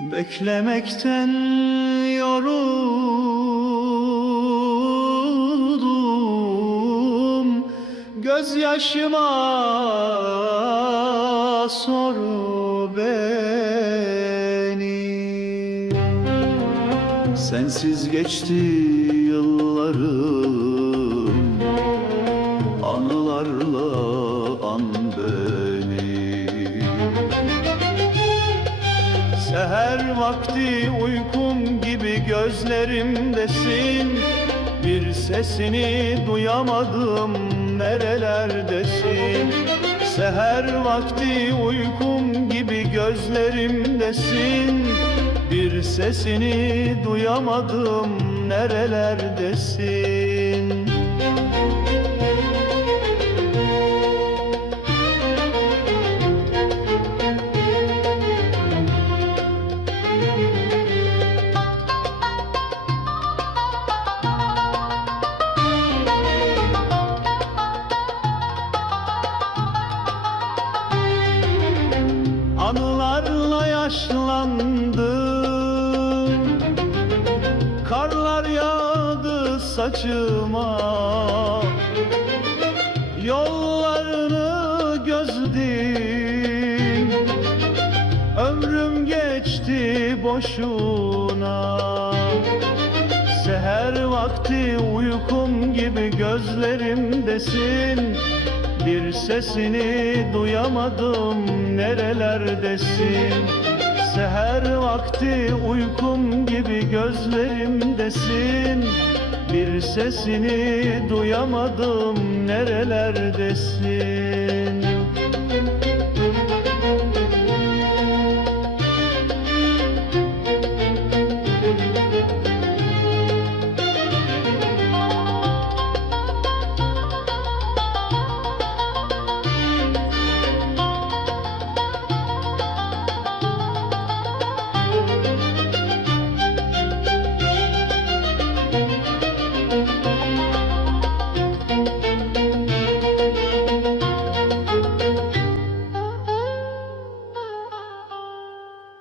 Beklemekten yoruldum. Gözyaşıma sor beni. Sensiz geçti yıllarım. Anılarla an beni Seher vakti uykum gibi gözlerimdesin. Bir sesini duyamadım nerelerdesin? Seher vakti uykum gibi gözlerimdesin. Bir sesini duyamadım nerelerdesin yaşlandım Karlar yağdı saçıma. Yollarını gözledim Ömrüm geçti boşuna. Seher vakti uykum gibi gözlerimdesin. Bir sesini duyamadım. Nerelerdesin Seher vakti uykum gibi gözlerimdesin. Bir sesini duyamadım nerelerdesin